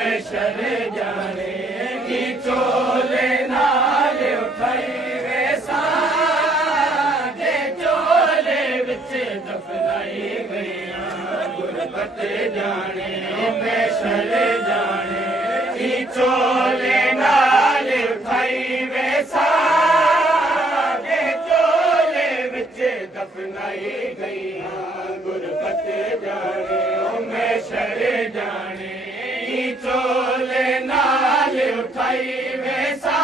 में शर जाने की चोले नाल उठाई वैसा जे चोले विच दफनाई गईया गुरबत जाने में शर जाने की चोले नाल उठाई वैसा जे चोले विच दफनाई गईया गुरबत जाने में शर जाने की चोले नाल उठाई वैसा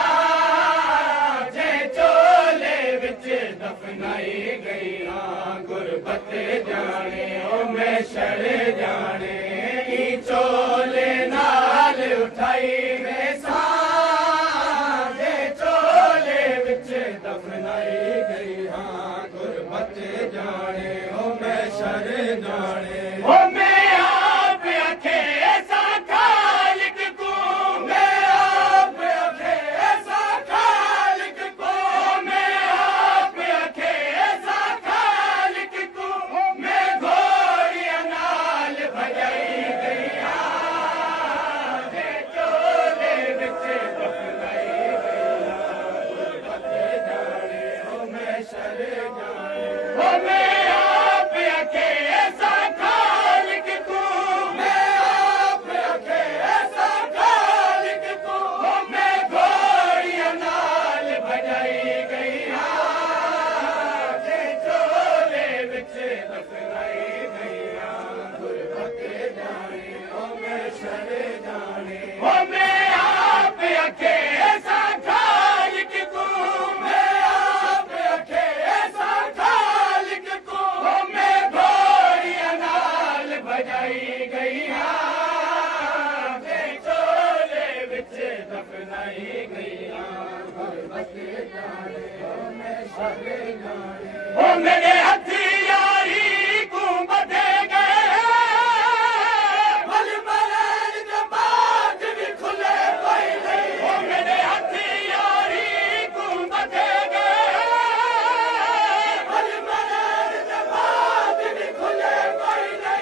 जे चोले विच दफनाई गईया गुरबत जाने में शर जाने की चोले नाल उठाई वैसा जे चोले विच दफनाई गईया गुरबत जाने में शर जाने मेरे हथियारी को बदे गए बल मरण के बाद भी खुले पहले मेरे हथियारी को बदे गए बल मरण के बाद भी खुले पहले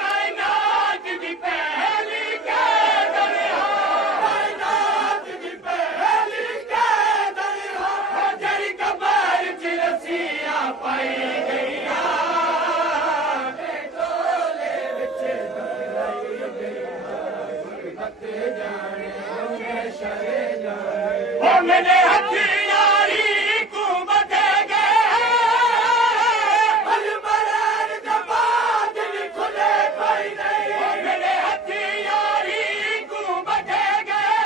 कायनात की पहली कैदरिया कायनात की पहली कैदरिया जरी कबर चिरसिया पाई गईया चोले विच दफनाई गईया गुरबत जाने में शर जाने मेरे हथियारी को बदे गए बल मरण के बाद भी खुले पाई नहीं मेरे हथियारी को बदे गए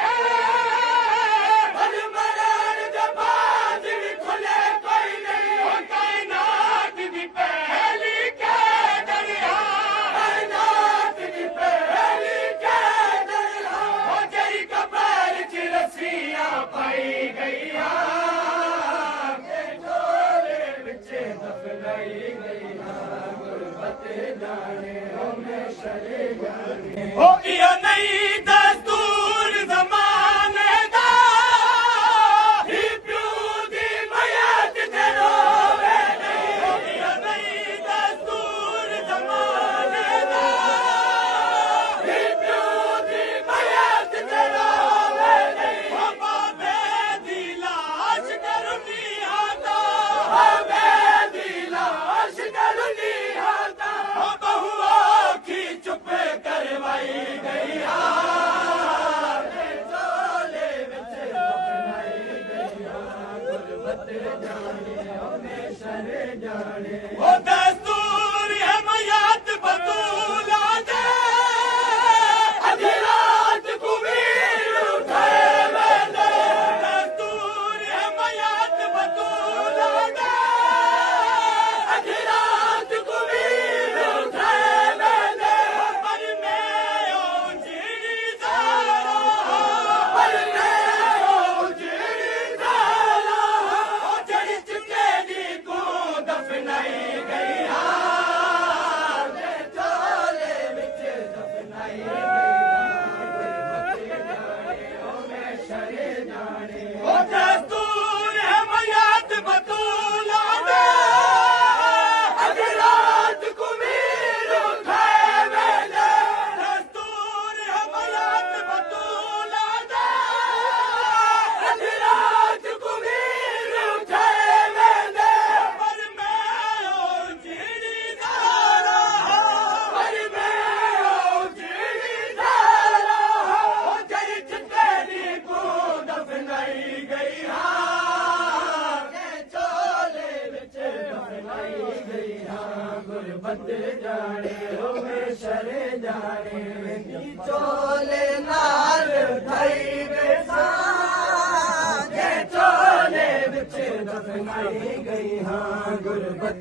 बल मरण के बाद भी खुले पाई नहीं कायनात की पहली कैदरिया कायनात की पहली कैदरिया तेरी कबर चिरसिया पाई गईया चोले विच दफनाई गईया गुरबत जाने में शर जाने ओ यो नहीं दस्तूर ज़माने दा ही प्यू दी मयत ते रोवे नहीं ओ यो नहीं दस्तूर ज़माने दा ही प्यू दी मयत ते रोवे नहीं ओ बाबे दी लाश करुनी हाता बाबे दी लाश करुनी हाता ओ बहुआ की चुप करवाई गई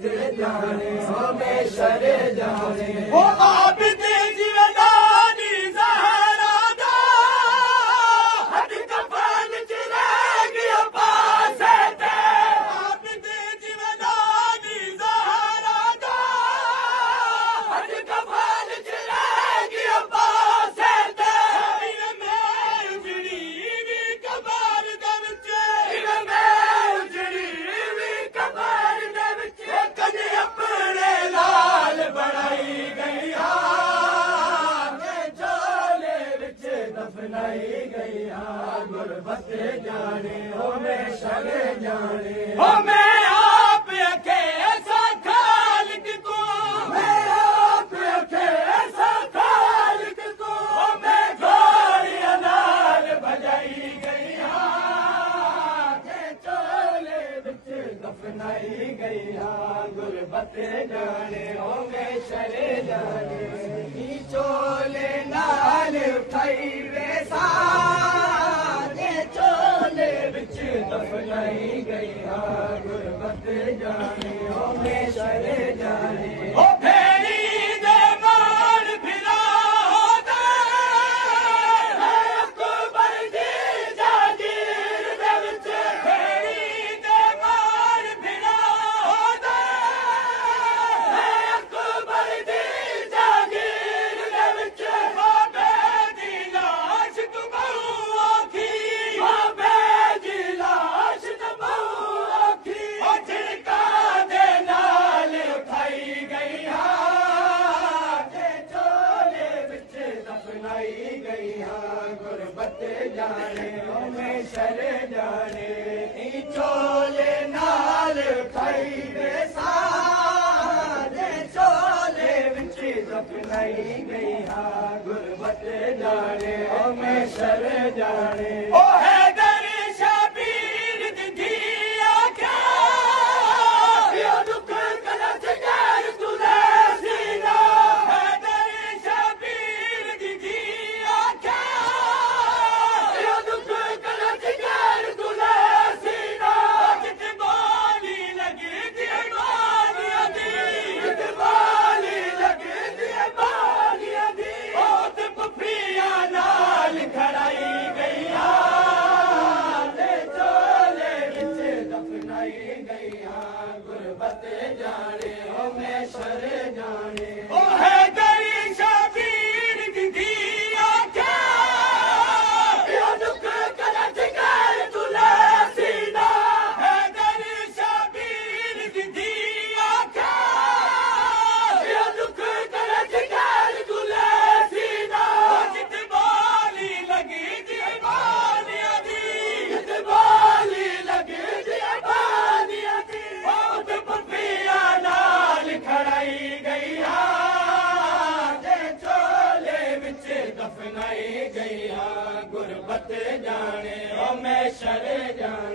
जाने ओ मैं शरे जाने ओ आबिद जीवदानी ज़हरा दा हद कफन च रह गया पासे ते आबिद जीवदानी ज़हरा दा हद कफन च रह गया पासे ते मैं उजड़ी भी कबार दे विच मैं उजड़ी भी कबार दे विच कदे अपने लाल बनाई गई झोले विच दफनाई गई गुरबत जाने ओ मैं शरे जाने ओ मैं आप अखे ऐसा खालिक को मैं आप अखे ऐसा खालिक को ओ मैं घोड़ियां नाल बजाई गई झोले विच दफनाई गई गुरबत जाने ओ मैं शरे जाने चोले नाल उठाई वे सारे चोले विच दफनाई गई गुरबत जाने ओ मैं शरे जाने ओ फेरी दे मान फिरा होता अकबर दी जागीर दे विच फेरी दे मान फिरा होता अकबर दी जागीर दे विच बाबे दी लाश तू बहु आखी बाबे दी लाश तू बहु आखी ओ झिड़का दे नाल उठाई गई झोले विच दफनाई गई गुरबत जाने ओ मैं शरे जाने झोले नाल उठाई वे सारे झोले विच दफनाई गई गुरबत जाने ओ मैं शरे जाने ओ हैदर शबीर दी आख्या यो दुख कलच गैर तुले सीना हैदर शबीर दी आख्या यो दुख कलच गैर तुले सीना जित बाली लगी दी बालियां दी जित बाली लगी दी बालियां दी ओ ते पपिया नाल खड़ाई गई झोले विच दफनाई गई गुरबत जाने ओ मैं शरे जाने ओ हैदर शबीर दी आख्या यो दुख कलच गैर तुले सीना हैदर शबीर दी आख्या यो दुख कलच गैर तुले सीना जित बाली लगी दी बालियां दी जित बाली लगी दी बालियां दी ओ ते पपिया नाल खड़ाई गई झोले विच दफनाई गई गुरबत जाने ओ मैं शरे जाने